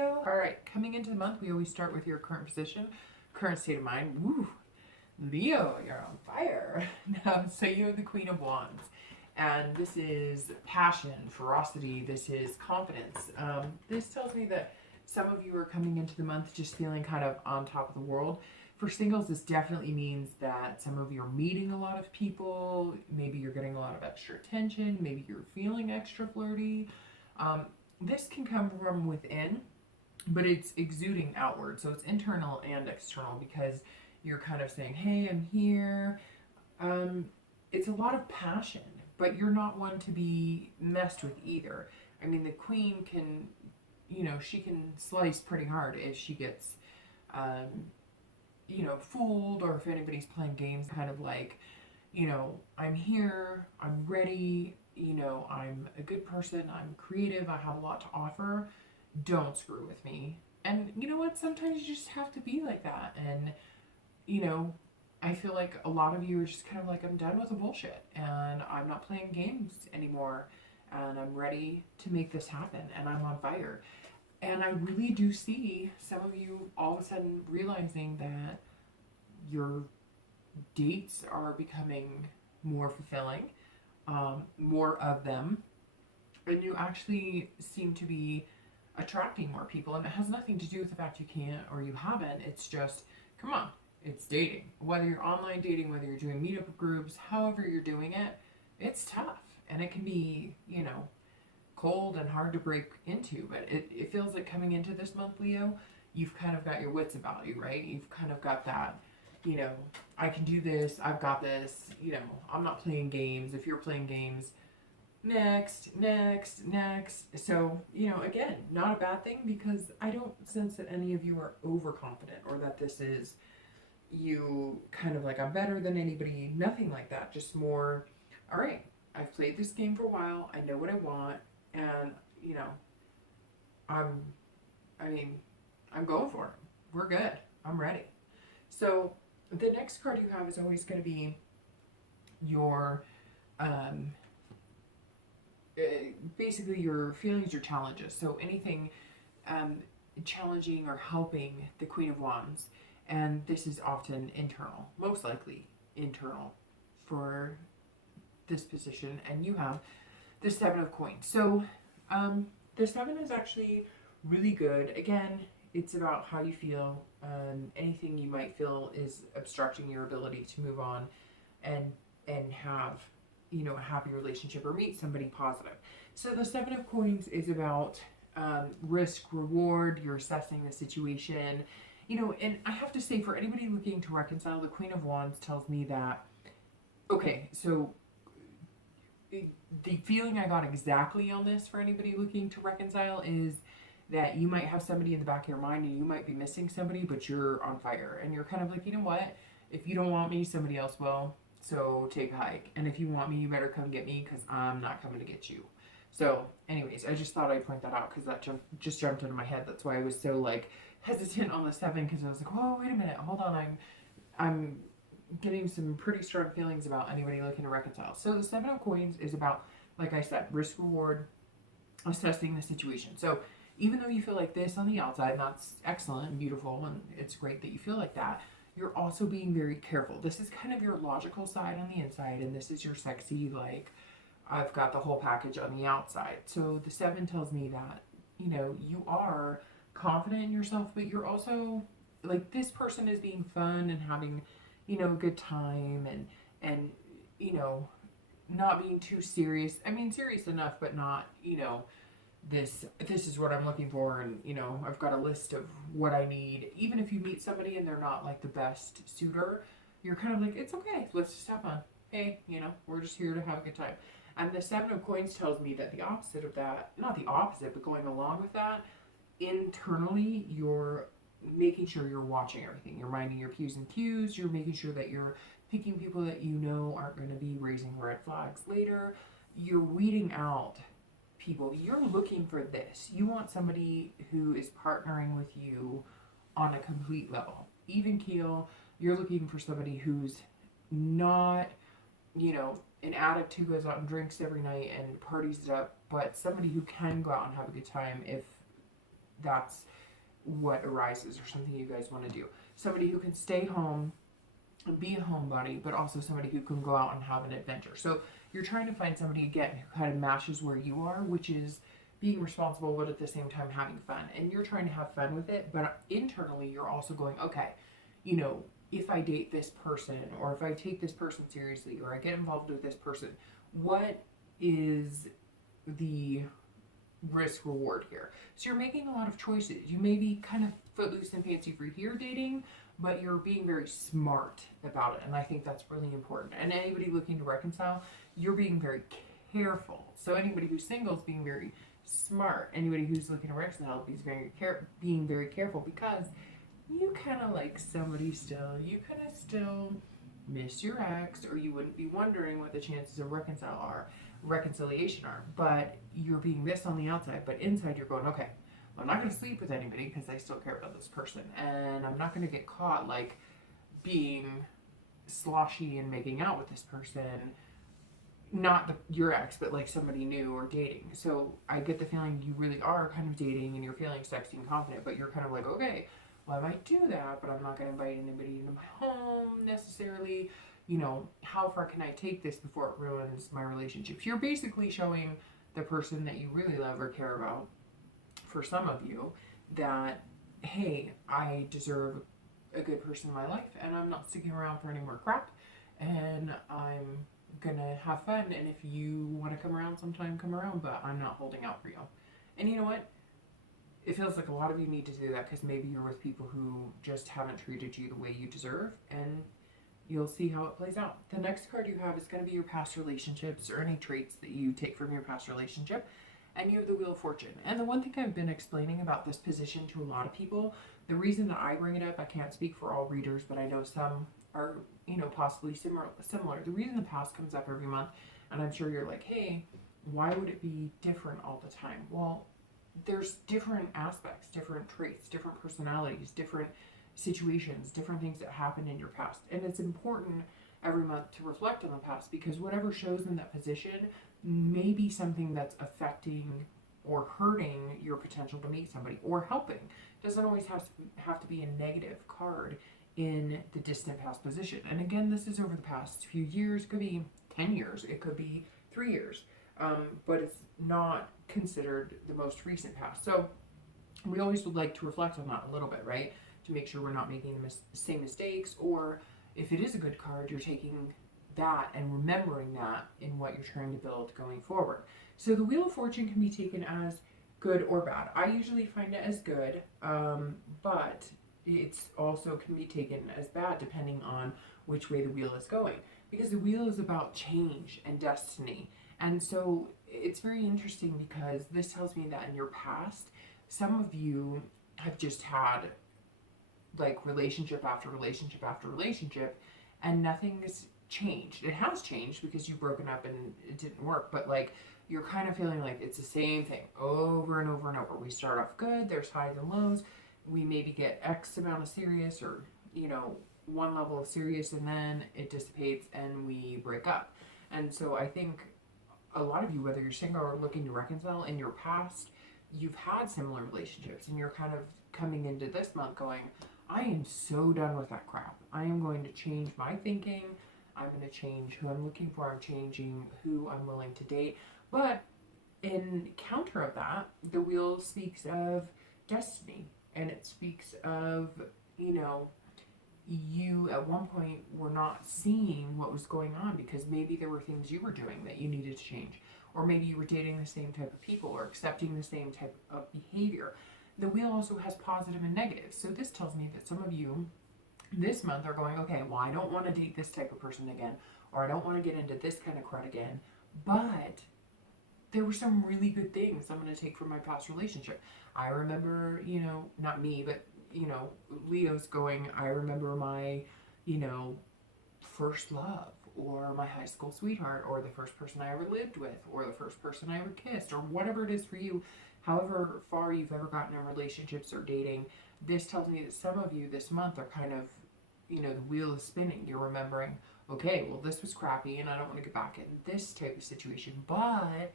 Leo. All right, coming into the month, we always start with your current position, current state of mind. Woo, Leo, you're on fire. Now, so you have the Queen of Wands, and this is passion, ferocity. This is confidence. This tells me that some of you are coming into the month just feeling kind of on top of the world. For singles, this definitely means that some of you are meeting a lot of people. Maybe you're getting a lot of extra attention. Maybe you're feeling extra flirty. This can come from within, but it's exuding outward. So it's internal and external because you're kind of saying, hey, I'm here. It's a lot of passion, but you're not one to be messed with either. I mean, the queen can, she can slice pretty hard if she gets, fooled, or if anybody's playing games kind of like, I'm here, I'm ready, I'm a good person, I'm creative, I have a lot to offer, don't screw with me. And you know what? Sometimes you just have to be like that. And, I feel like a lot of you are just kind of like, I'm done with the bullshit and I'm not playing games anymore and I'm ready to make this happen and I'm on fire. And I really do see some of you all of a sudden realizing that your dates are becoming more fulfilling, more of them, and you actually seem to be attracting more people. And it has nothing to do with the fact you can't or you haven't. It's just, come on, it's dating. Whether you're online dating, whether you're doing meetup groups, however you're doing it, it's tough. And it can be, cold and hard to break into. But it feels like coming into this month, Leo, you've kind of got your wits about you, right? You've kind of got that, I can do this, I've got this, I'm not playing games. If you're playing games, next. So, again, not a bad thing, because I don't sense that any of you are overconfident or that this is you kind of like, I'm better than anybody. Nothing like that. Just more, all right, I've played this game for a while, I know what I want, and, I'm going for it. We're good. I'm ready. So the next card you have is always going to be your, basically your feelings, your challenges. So anything challenging or helping the Queen of Wands. And this is often internal, most likely internal for this position. And you have the Seven of Coins. So the Seven is actually really good. Again, it's about how you feel. Anything you might feel is obstructing your ability to move on and have, a happy relationship or meet somebody positive. So the Seven of Coins is about risk, reward. You're assessing the situation. And I have to say, for anybody looking to reconcile, the Queen of Wands tells me that, okay, so the feeling I got exactly on this for anybody looking to reconcile is that you might have somebody in the back of your mind and you might be missing somebody, but you're on fire. And you're kind of like, you know what? If you don't want me, somebody else will. So take a hike. And if you want me, you better come get me, because I'm not coming to get you. So anyways, I just thought I'd point that out because that just jumped into my head. That's why I was so hesitant on the Seven, because I was like, oh, wait a minute, hold on. I'm getting some pretty strong feelings about anybody looking to reconcile. So the Seven of Coins is about, like I said, risk, reward, assessing the situation. So even though you feel like this on the outside, and that's excellent and beautiful, and it's great that you feel like that, you're also being very careful. This is kind of your logical side on the inside, and this is your sexy, I've got the whole package on the outside. So the Seven tells me that, you are confident in yourself, but you're also, this person is being fun and having, a good time, and not being too serious. I mean, serious enough, but not, this is what I'm looking for, and I've got a list of what I need. Even if you meet somebody and they're not the best suitor, you're kind of like, it's okay, let's just have fun. Hey, we're just here to have a good time. And the Seven of Coins tells me that the opposite of that, not the opposite, but going along with that, internally you're making sure you're watching everything. You're minding your P's and Q's. You're making sure that you're picking people that aren't going to be raising red flags later. You're weeding out people. You're looking for this. You want somebody who is partnering with you on a complete level. Even keel. You're looking for somebody who's not, an addict who goes out and drinks every night and parties it up, but somebody who can go out and have a good time if that's what arises, or something you guys want to do. Somebody who can stay home and be a homebody, but also somebody who can go out and have an adventure. So you're trying to find somebody, again, who kind of matches where you are, which is being responsible, but at the same time having fun. And you're trying to have fun with it, but internally you're also going, okay, you know, if I date this person, or if I take this person seriously, or I get involved with this person, what is the risk reward here? So you're making a lot of choices. You may be kind of footloose and fancy free here dating, but you're being very smart about it. And I think that's really important. And anybody looking to reconcile, you're being very careful. So anybody who's single is being very smart. Anybody who's looking to reconcile is being very careful, because you kind of like somebody still. You kind of still miss your ex, or you wouldn't be wondering what the chances of reconciliation are. But you're being this on the outside, but inside you're going, okay, I'm not going to sleep with anybody because I still care about this person, and I'm not going to get caught like being sloshy and making out with this person, not your ex, but like somebody new or dating. So I get the feeling you really are kind of dating and you're feeling sexy and confident, but you're kind of like, okay, well, I might do that, but I'm not going to invite anybody into my home necessarily. You know, how far can I take this before it ruins my relationships? You're basically showing the person that you really love or care about, for some of you, that, hey, I deserve a good person in my life, and I'm not sticking around for any more crap, and I'm gonna have fun, and if you want to come around sometime, come around, but I'm not holding out for you. And you know what? It feels like a lot of you need to do that, because maybe you're with people who just haven't treated you the way you deserve, and you'll see how it plays out. The next card you have is going to be your past relationships, or any traits that you take from your past relationship. And you have the Wheel of Fortune. And the one thing I've been explaining about this position to a lot of people, the reason that I bring it up, I can't speak for all readers, but I know some are, you know, possibly similar. The reason the past comes up every month, and I'm sure you're like, hey, why would it be different all the time? Well, there's different aspects, different traits, different personalities, different situations, different things that happen in your past. And it's important every month to reflect on the past, because whatever shows in that position may be something that's affecting or hurting your potential to meet somebody, or helping. It doesn't always have to be a negative card in the distant past position. And again, this is over the past few years. It could be 10 years. It could be 3 years. But it's not considered the most recent past. So we always would like to reflect on that a little bit, right? To make sure we're not making the same mistakes, or if it is a good card, you're taking that and remembering that in what you're trying to build going forward. So the Wheel of Fortune can be taken as good or bad. I usually find it as good, but it's also can be taken as bad depending on which way the wheel is going, because the wheel is about change and destiny. And so it's very interesting, because this tells me that in your past, some of you have just had like relationship after relationship after relationship, and nothing has changed. It has changed because you've broken up and it didn't work, but like you're kind of feeling like it's the same thing over and over and over. We start off good, there's highs and lows, we maybe get X amount of serious, or you know, one level of serious, and then it dissipates and we break up. And so I think a lot of you, whether you're single or looking to reconcile, in your past you've had similar relationships, and you're kind of coming into this month going, I am so done with that crap. I am going to change my thinking. I'm going to change who I'm looking for. I'm changing who I'm willing to date. But in counter of that, the wheel speaks of destiny, and it speaks of, you know, you at one point were not seeing what was going on, because maybe there were things you were doing that you needed to change, or maybe you were dating the same type of people or accepting the same type of behavior. The wheel also has positive and negative. So this tells me that some of you this month are going, okay, well, I don't want to date this type of person again, or I don't want to get into this kind of crud again, but there were some really good things I'm going to take from my past relationship. I remember, you know, not me, but, you know, Leo's going, I remember my, you know, first love, or my high school sweetheart, or the first person I ever lived with, or the first person I ever kissed, or whatever it is for you. However far you've ever gotten in relationships or dating, this tells me that some of you this month are kind of, you know, the wheel is spinning. You're remembering, okay, well, this was crappy and I don't want to get back in this type of situation, but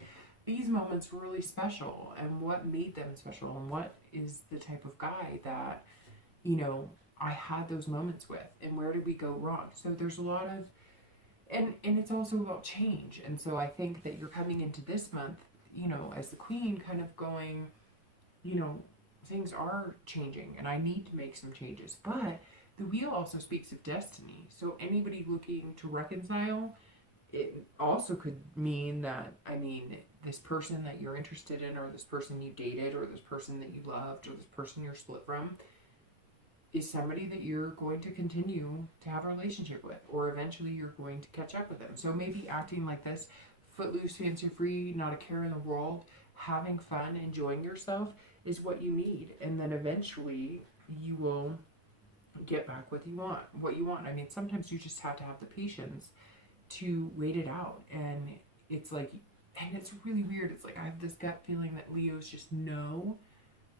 these moments were really special, and what made them special, and what is the type of guy that, you know, I had those moments with, and where did we go wrong? So there's a lot of, and it's also about change. And so I think that you're coming into this month, you know, as the queen, kind of going, you know, things are changing and I need to make some changes. But the wheel also speaks of destiny. So anybody looking to reconcile, it also could mean that, I mean, this person that you're interested in, or this person you dated, or this person that you loved, or this person you're split from, is somebody that you're going to continue to have a relationship with, or eventually you're going to catch up with them. So maybe acting like this, footloose, fancy free, not a care in the world, having fun, enjoying yourself is what you need. And then eventually you will get back what you want. I mean, sometimes you just have to have the patience to wait it out. And it's like, and it's really weird. It's like I have this gut feeling that Leos just know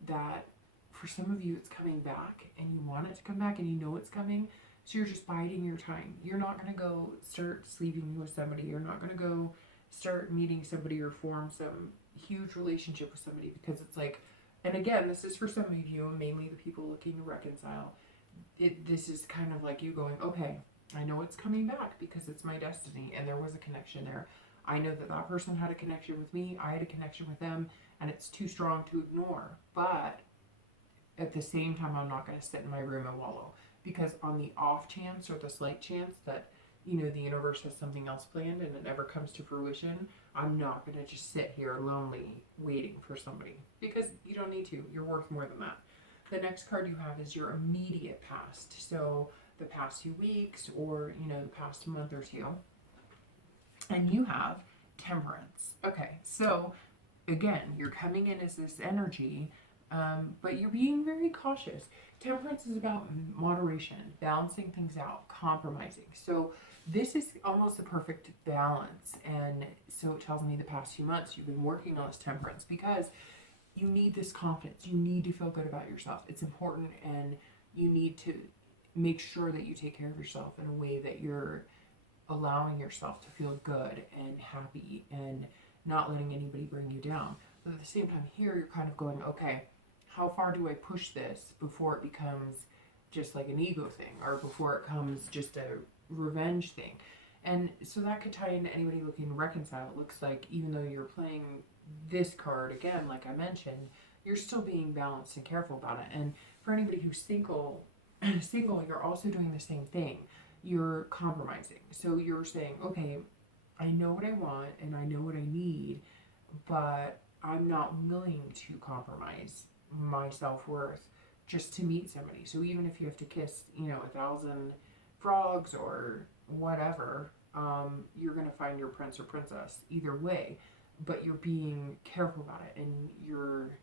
that for some of you it's coming back, and you want it to come back, and you know it's coming. So you're just biding your time. You're not going to go start sleeping with somebody. You're not going to go start meeting somebody or form some huge relationship with somebody, because it's like, and again, this is for some of you, mainly the people looking to reconcile. This is kind of like you going, okay, I know it's coming back because it's my destiny, and there was a connection there. I know that that person had a connection with me. I had a connection with them, and it's too strong to ignore. But at the same time, I'm not going to sit in my room and wallow, because on the off chance or the slight chance that, you know, the universe has something else planned and it never comes to fruition, I'm not going to just sit here lonely waiting for somebody, because you don't need to. You're worth more than that. The next card you have is your immediate past. So the past few weeks, or, you know, the past month or two. And you have Temperance. Okay, so again, you're coming in as this energy, but you're being very cautious. Temperance is about moderation, balancing things out, compromising. So this is almost the perfect balance. And so it tells me the past few months you've been working on this temperance, because you need this confidence. You need to feel good about yourself. It's important, and you need to make sure that you take care of yourself in a way that you're allowing yourself to feel good and happy, and not letting anybody bring you down. But at the same time here, you're kind of going, okay, how far do I push this before it becomes just like an ego thing, or before it comes just a revenge thing? And so that could tie into anybody looking to reconcile. It looks like even though you're playing this card, again, like I mentioned, you're still being balanced and careful about it. And for anybody who's single, you're also doing the same thing. You're compromising. So you're saying, okay, I know what I want and I know what I need, but I'm not willing to compromise my self-worth just to meet somebody. So even if you have to kiss, you know, 1,000 frogs or whatever, you're going to find your prince or princess either way, but you're being careful about it, and you're,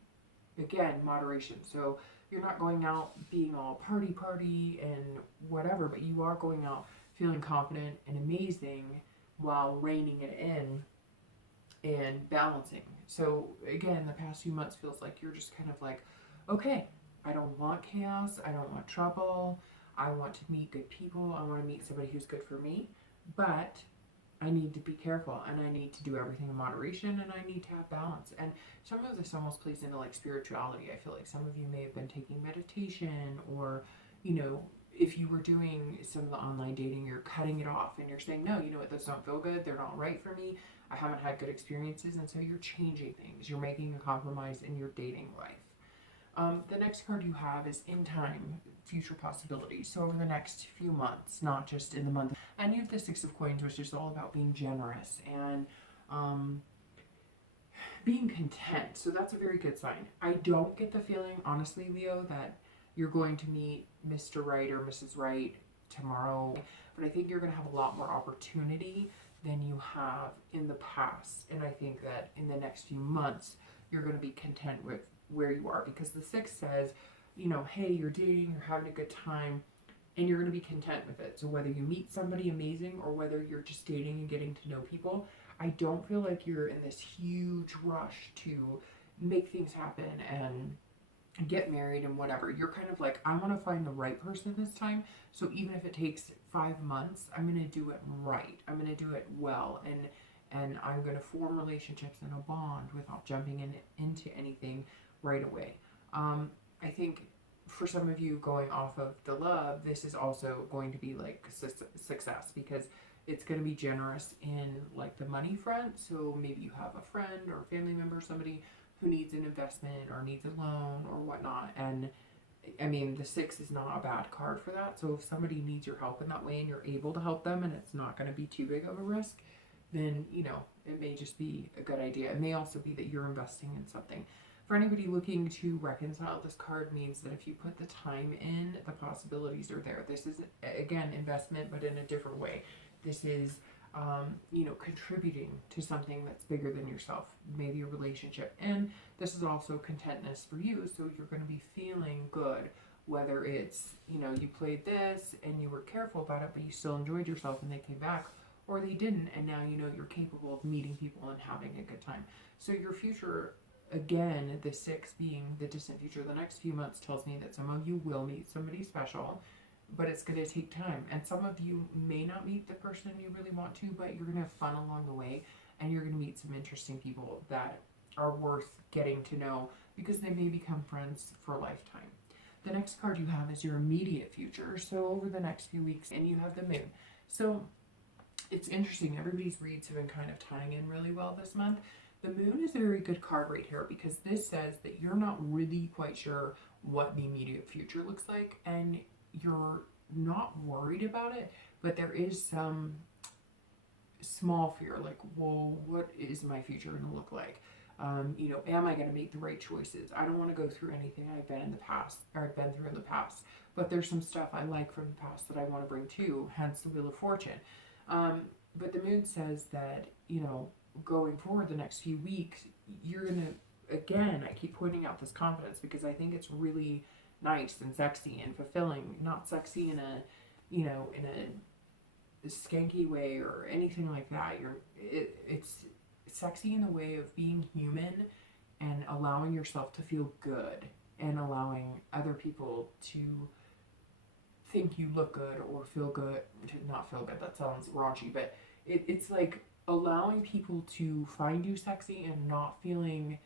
again, moderation. So you're not going out being all party and whatever, but you are going out feeling confident and amazing while reining it in and balancing. So again, the past few months feels like you're just kind of like, okay, I don't want chaos. I don't want trouble. I want to meet good people. I want to meet somebody who's good for me, but I need to be careful, and I need to do everything in moderation, and I need to have balance. And some of this almost plays into like spirituality. I feel like some of you may have been taking meditation, or, you know, if you were doing some of the online dating, you're cutting it off and you're saying, no, you know what, those don't feel good. They're not right for me. I haven't had good experiences. And so you're changing things. You're making a compromise in your dating life. The next card you have is In Time, Future Possibilities. So over the next few months, not just in the month. And you have the Six of Coins, which is all about being generous and being content. So that's a very good sign. I don't get the feeling, honestly, Leo, that you're going to meet Mr. Right or Mrs. Right tomorrow, but I think you're going to have a lot more opportunity than you have in the past. And I think that in the next few months, you're going to be content with where you are, because the Six says, you know, hey, you're dating, you're having a good time, and you're going to be content with it. So whether you meet somebody amazing or whether you're just dating and getting to know people, I don't feel like you're in this huge rush to make things happen and get married and whatever. You're kind of like, I want to find the right person this time. So even if it takes 5 months, I'm going to do it right. I'm going to do it well. And I'm going to form relationships and a bond without jumping into anything right away. I think for some of you going off of the love, this is also going to be like success, because it's going to be generous in like the money front. So maybe you have a friend or a family member, somebody who needs an investment or needs a loan or whatnot. And I mean, the 6 is not a bad card for that. So if somebody needs your help in that way and you're able to help them and it's not going to be too big of a risk, then, you know, it may just be a good idea. It may also be that you're investing in something. For anybody looking to reconcile, this card means that if you put the time in, the possibilities are there. This is, again, investment, but in a different way. This is, you know, contributing to something that's bigger than yourself, maybe a relationship. And this is also contentness for you. So you're going to be feeling good, whether it's, you know, you played this and you were careful about it, but you still enjoyed yourself and they came back, or they didn't. And now, you know, you're capable of meeting people and having a good time. So your future, again, the 6 being the distant future, the next few months tells me that some of you will meet somebody special, but it's going to take time. And some of you may not meet the person you really want to, but you're going to have fun along the way, and you're going to meet some interesting people that are worth getting to know, because they may become friends for a lifetime. The next card you have is your immediate future, so over the next few weeks, and you have the moon. So it's interesting, everybody's reads have been kind of tying in really well this month. The moon is a very good card right here, because this says that you're not really quite sure what the immediate future looks like, and you're not worried about it, but there is some small fear, like, well, what is my future going to look like? You know, am I going to make the right choices? I don't want to go through anything I've been through in the past, but there's some stuff I like from the past that I want to bring too, hence the Wheel of Fortune. But the moon says that, you know, going forward the next few weeks, you're going to, again, I keep pointing out this confidence, because I think it's really nice and sexy and fulfilling. Not sexy in a, you know, in a skanky way or anything like that. It's sexy in the way of being human and allowing yourself to feel good and allowing other people to think you look good or feel good, to not feel good, that sounds raunchy, but it's like allowing people to find you sexy and not feeling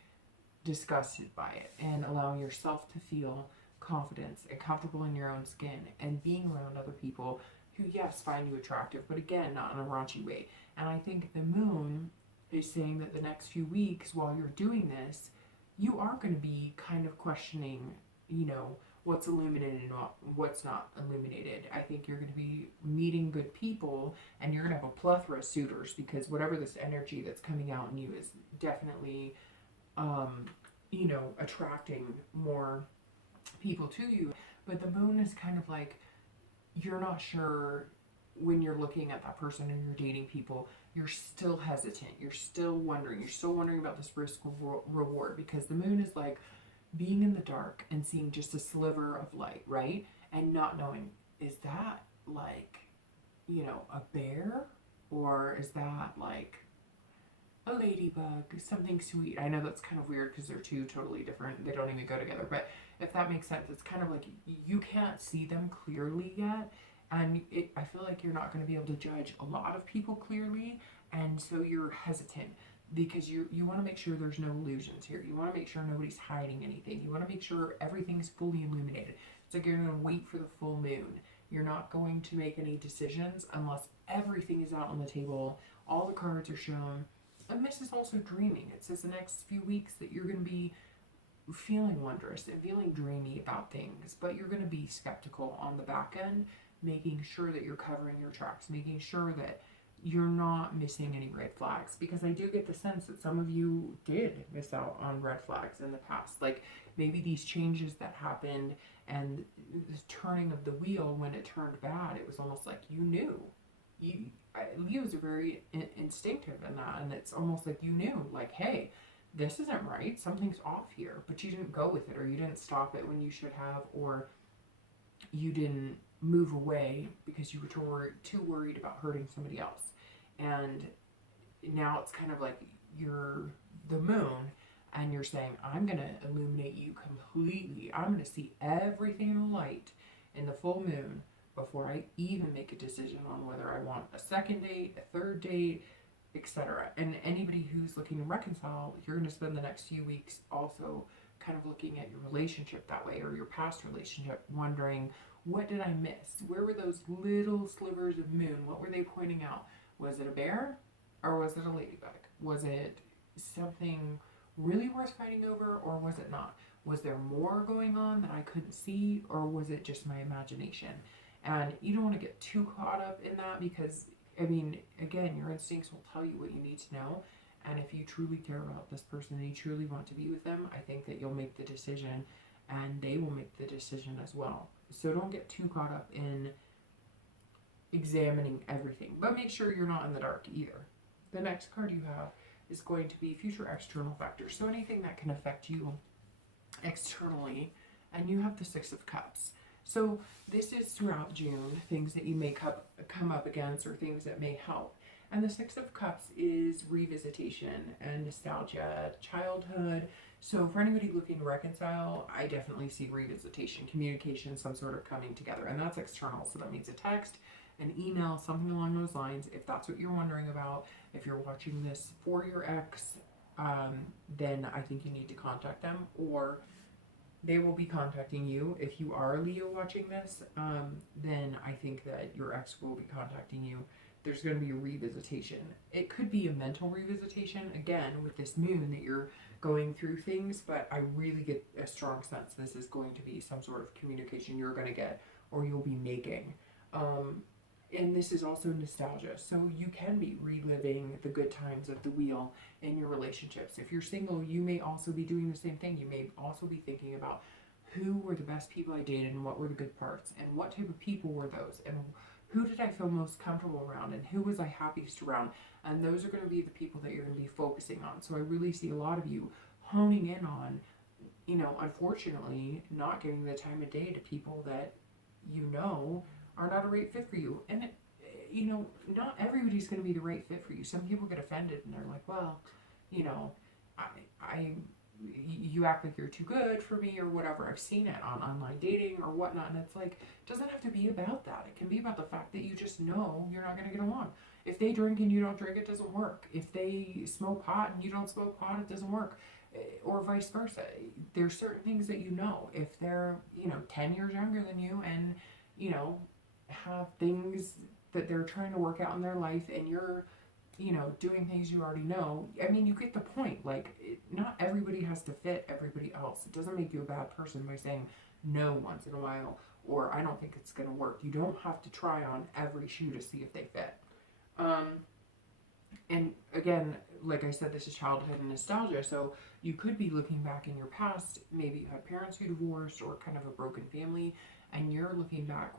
disgusted by it, and allowing yourself to feel confidence and comfortable in your own skin, and being around other people who, yes, find you attractive, but again, not in a raunchy way. And I think the moon is saying that the next few weeks while you're doing this, you are going to be kind of questioning, you know, what's illuminated and what's not illuminated. I think you're going to be meeting good people, and you're going to have a plethora of suitors, because whatever this energy that's coming out in you is definitely, you know, attracting more people to you. But the moon is kind of like, you're not sure when you're looking at that person and you're dating people, you're still hesitant, you're still wondering about this risk reward, because the moon is like being in the dark and seeing just a sliver of light, right? And not knowing, is that like, you know, a bear, or is that like a ladybug, something sweet? I know that's kind of weird because they're two totally different, they don't even go together, but if that makes sense, it's kind of like you can't see them clearly yet, and I feel like you're not going to be able to judge a lot of people clearly, and so you're hesitant, because you want to make sure there's no illusions here. You want to make sure nobody's hiding anything. You want to make sure everything's fully illuminated. It's like you're going to wait for the full moon. You're not going to make any decisions unless everything is out on the table, all the cards are shown. And this is also dreaming. It says the next few weeks that you're going to be feeling wondrous and feeling dreamy about things, but you're going to be skeptical on the back end, making sure that you're covering your tracks, making sure that you're not missing any red flags, because I do get the sense that some of you did miss out on red flags in the past. Like maybe these changes that happened and the turning of the wheel, when it turned bad, it was almost like you knew. Leos are very instinctive in that, and it's almost like you knew, like, hey, this isn't right, something's off here, but you didn't go with it, or you didn't stop it when you should have, or you didn't move away because you were too worried about hurting somebody else. And now it's kind of like you're the moon, and you're saying, I'm going to illuminate you completely. I'm going to see everything in the light in the full moon before I even make a decision on whether I want a second date, a third date, etc. And anybody who's looking to reconcile, you're going to spend the next few weeks also kind of looking at your relationship that way, or your past relationship, wondering, what did I miss? Where were those little slivers of moon? What were they pointing out? Was it a bear or was it a ladybug? Was it something really worth fighting over, or was it not? Was there more going on that I couldn't see, or was it just my imagination? And you don't want to get too caught up in that, because, I mean, again, your instincts will tell you what you need to know. And if you truly care about this person and you truly want to be with them, I think that you'll make the decision, and they will make the decision as well. So don't get too caught up in examining everything, but make sure you're not in the dark either. The next card you have is going to be future external factors. So anything that can affect you externally, and you have the Six of Cups. So this is throughout June, things that you may come up against, or things that may help. And the Six of Cups is revisitation and nostalgia, childhood. So for anybody looking to reconcile, I definitely see revisitation, communication, some sort of coming together. And that's external. So that means a text, an email, something along those lines. If that's what you're wondering about, if you're watching this for your ex, then I think you need to contact them, or they will be contacting you. If you are Leo watching this, then I think that your ex will be contacting you. There's going to be a revisitation. It could be a mental revisitation, again, with this moon, that you're going through things, but I really get a strong sense this is going to be some sort of communication you're going to get, or you'll be making. And this is also nostalgia. So you can be reliving the good times of the wheel in your relationships. If you're single, you may also be doing the same thing. You may also be thinking about, who were the best people I dated, and what were the good parts, and what type of people were those, and who did I feel most comfortable around, and who was I happiest around. And those are going to be the people that you're going to be focusing on. So I really see a lot of you honing in on, unfortunately, not giving the time of day to people that are not a right fit for you. And not everybody's going to be the right fit for you. Some people get offended and they're like, well, you act like you're too good for me, or whatever. I've seen it on online dating or whatnot, and it's like, it doesn't have to be about that. It can be about the fact that you just know you're not going to get along. If they drink and you don't drink, it doesn't work. If they smoke pot and you don't smoke pot, it doesn't work. Or vice versa. There's certain things that if they're 10 years younger than you, and have things that they're trying to work out in their life, and you're doing things you already know. I mean, you get the point. Like, not everybody has to fit everybody else. It doesn't make you a bad person by saying no once in a while, or I don't think it's going to work. You don't have to try on every shoe to see if they fit. And again, like I said, this is childhood and nostalgia. So you could be looking back in your past. Maybe you had parents who divorced, or kind of a broken family, and you're looking back,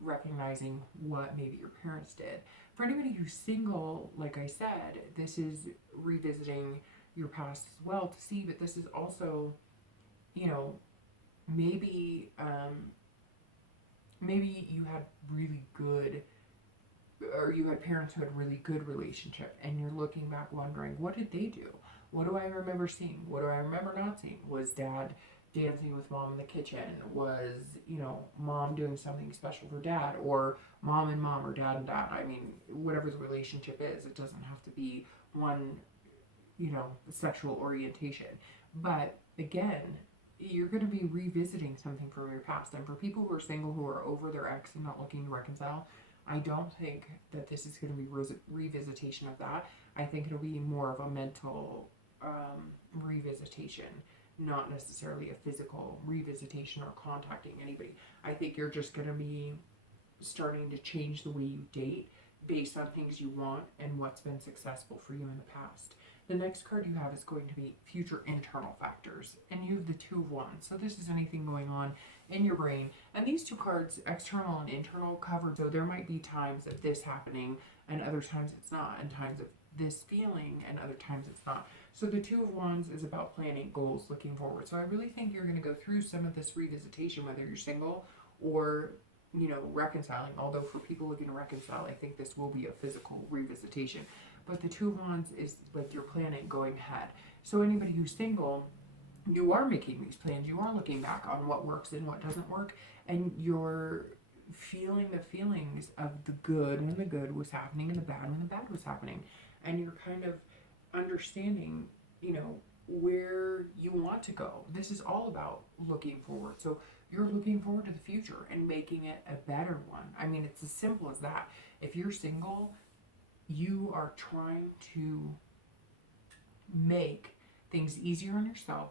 recognizing what maybe your parents did. For anybody who's single, like I said, this is revisiting your past as well to see, but this is also, maybe you had really good, or you had parents who had really good relationship, and you're looking back wondering, what did they do? What do I remember seeing? What do I remember not seeing? Was dad dancing with mom in the kitchen? Was, mom doing something special for dad, or mom and mom, or dad and dad? I mean, whatever the relationship is, it doesn't have to be one, sexual orientation. But again, you're going to be revisiting something from your past. And for people who are single, who are over their ex and not looking to reconcile, I don't think that this is going to be revisitation of that. I think it'll be more of a mental revisitation, not necessarily a physical revisitation or contacting anybody. I think you're just going to be starting to change the way you date based on things you want and what's been successful for you in the past. The next card you have is going to be future internal factors, and you have the Two of Wands. So this is anything going on in your brain. And these two cards, external and internal, cover. So there might be times of this happening and other times it's not, and times of this feeling and other times it's not. So the Two of Wands is about planning goals, looking forward. So I really think you're going to go through some of this revisitation, whether you're single or reconciling. Although for people looking to reconcile, I think this will be a physical revisitation. But the Two of Wands is like you're planning going ahead. So anybody who's single, you are making these plans. You are looking back on what works and what doesn't work. And you're feeling the feelings of the good when the good was happening and the bad when the bad was happening. And you're kind of understanding, where you want to go. This is all about looking forward. So you're looking forward to the future and making it a better one. I mean, it's as simple as that. If you're single, you are trying to make things easier on yourself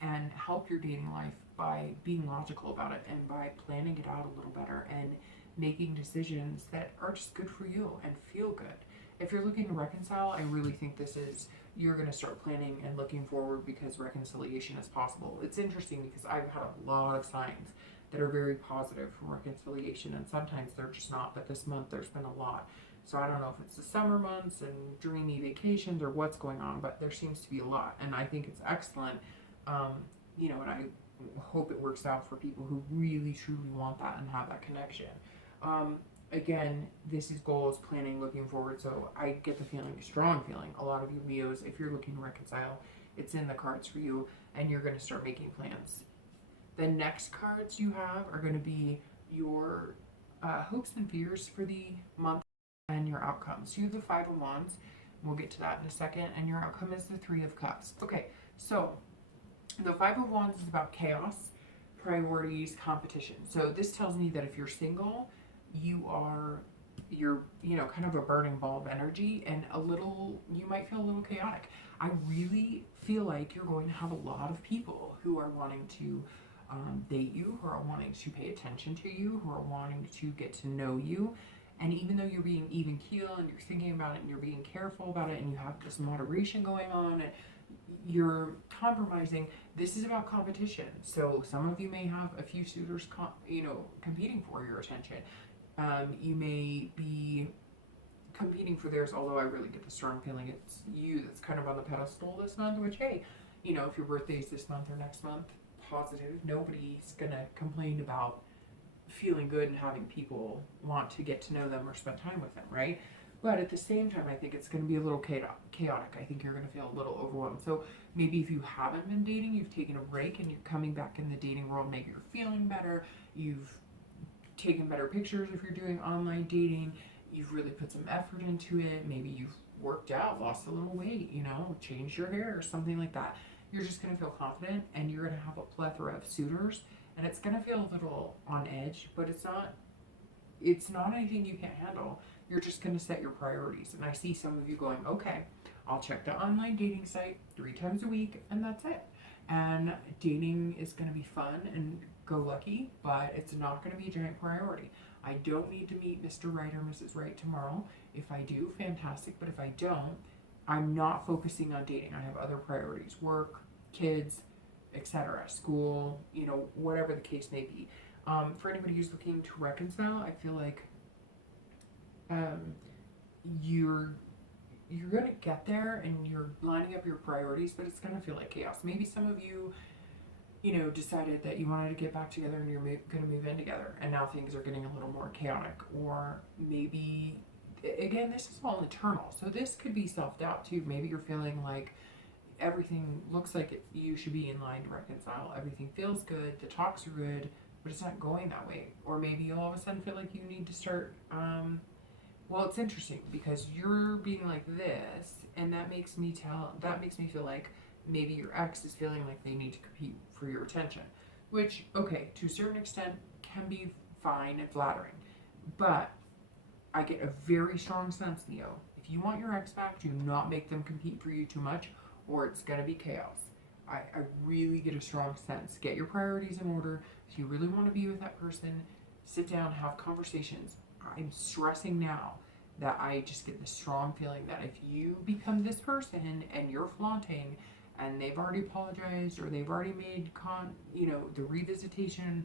and help your dating life by being logical about it and by planning it out a little better and making decisions that are just good for you and feel good. If you're looking to reconcile, I really think this is, you're going to start planning and looking forward because reconciliation is possible. It's interesting because I've had a lot of signs that are very positive for reconciliation, and sometimes they're just not, but this month there's been a lot. So I don't know if it's the summer months and dreamy vacations or what's going on, but there seems to be a lot, and I think it's excellent. And I hope it works out for people who really truly want that and have that connection. Again, this is goals, planning, looking forward. So I get the feeling, strong feeling, a lot of you Leos, if you're looking to reconcile, it's in the cards for you and you're going to start making plans. The next cards you have are going to be your hopes and fears for the month and your outcomes. So you have the Five of Wands. We'll get to that in a second. And your outcome is the Three of Cups. Okay, so the Five of Wands is about chaos, priorities, competition. So this tells me that if you're single, you're kind of a burning ball of energy and you might feel a little chaotic. I really feel like you're going to have a lot of people who are wanting to date you, who are wanting to pay attention to you, who are wanting to get to know you. And even though you're being even keel and you're thinking about it and you're being careful about it and you have this moderation going on and you're compromising, this is about competition. So some of you may have a few suitors competing for your attention. You may be competing for theirs, although I really get the strong feeling it's you that's kind of on the pedestal this month, which, hey, if your birthday's this month or next month, positive. Nobody's going to complain about feeling good and having people want to get to know them or spend time with them, right? But at the same time, I think it's going to be a little chaotic. I think you're going to feel a little overwhelmed. So maybe if you haven't been dating, you've taken a break and you're coming back in the dating world, maybe you're feeling better. You've taken better pictures if you're doing online dating. You've really put some effort into it. Maybe you've worked out, lost a little weight, changed your hair or something like that. You're just going to feel confident and you're going to have a plethora of suitors and it's going to feel a little on edge, but it's not anything you can't handle. You're just going to set your priorities. And I see some of you going, okay, I'll check the online dating site 3 times a week and that's it. And dating is going to be fun and go lucky, but it's not going to be a giant priority. I don't need to meet Mr. Right or Mrs. Right tomorrow. If I do, fantastic. But if I don't, I'm not focusing on dating. I have other priorities, work, kids, etc., school, whatever the case may be. For anybody who's looking to reconcile, I feel like you're going to get there and you're lining up your priorities, but it's going to feel like chaos. Maybe some of you, decided that you wanted to get back together and you're going to move in together and now things are getting a little more chaotic. Or maybe, again, this is all internal. So this could be self-doubt too. Maybe you're feeling like everything looks like you should be in line to reconcile. Everything feels good. The talks are good, but it's not going that way. Or maybe you'll all of a sudden feel like you need to start, well, it's interesting because you're being like this and that makes me feel like maybe your ex is feeling like they need to compete for your attention, which, okay, to a certain extent can be fine and flattering. But I get a very strong sense, Leo, if you want your ex back, do not make them compete for you too much or it's going to be chaos. I really get a strong sense. Get your priorities in order. If you really want to be with that person, sit down, have conversations. I'm stressing now that I just get the strong feeling that if you become this person and you're flaunting and they've already apologized or they've already made the revisitation,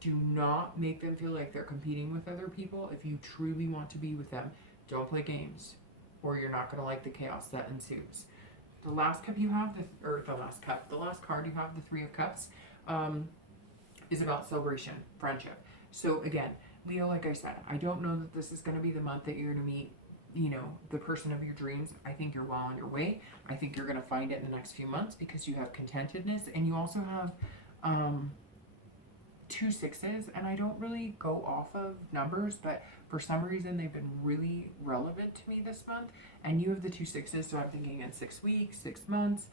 do not make them feel like they're competing with other people. If you truly want to be with them, don't play games or you're not going to like the chaos that ensues. The last card you have, the last card you have, the Three of Cups, is about celebration, friendship. So again, Leo, like I said, I don't know that this is going to be the month that you're going to meet, the person of your dreams. I think you're well on your way. I think you're going to find it in the next few months because you have contentedness and you also have 2 6s. And I don't really go off of numbers, but for some reason they've been really relevant to me this month. And you have the 2 6s, so I'm thinking in 6 weeks, 6 months.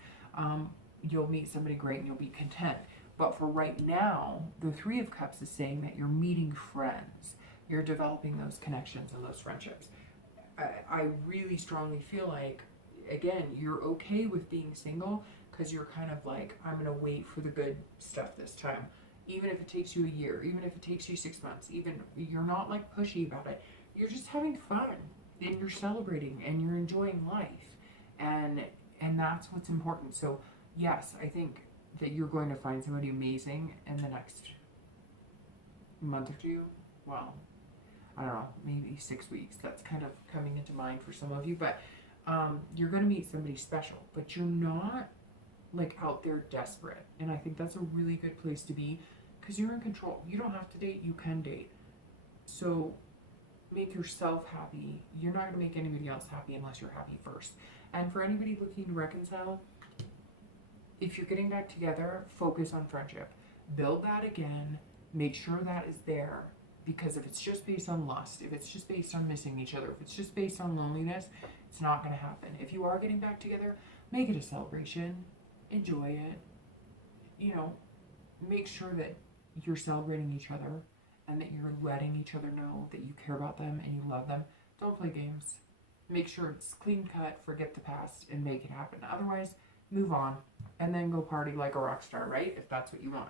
You'll meet somebody great and you'll be content. But for right now, the Three of Cups is saying that you're meeting friends. You're developing those connections and those friendships. I really strongly feel like, again, you're okay with being single because you're kind of like, I'm going to wait for the good stuff this time. Even if it takes you a year, even if it takes you 6 months, even you're not like pushy about it. You're just having fun and you're celebrating and you're enjoying life. And that's what's important. So yes, I think that you're going to find somebody amazing in the next month or two. Well, I don't know, maybe 6 weeks. That's kind of coming into mind for some of you. But you're going to meet somebody special, but you're not like out there desperate. And I think that's a really good place to be because you're in control. You don't have to date, you can date. So make yourself happy. You're not going to make anybody else happy unless you're happy first. And for anybody looking to reconcile, if you're getting back together, focus on friendship. Build that again. Make sure that is there. Because if it's just based on lust, if it's just based on missing each other, if it's just based on loneliness, it's not going to happen. If you are getting back together, make it a celebration. Enjoy it. You know, make sure that you're celebrating each other and that you're letting each other know that you care about them and you love them. Don't play games. Make sure it's clean cut, forget the past, and make it happen. Otherwise, move on and then go party like a rock star, right? If that's what you want.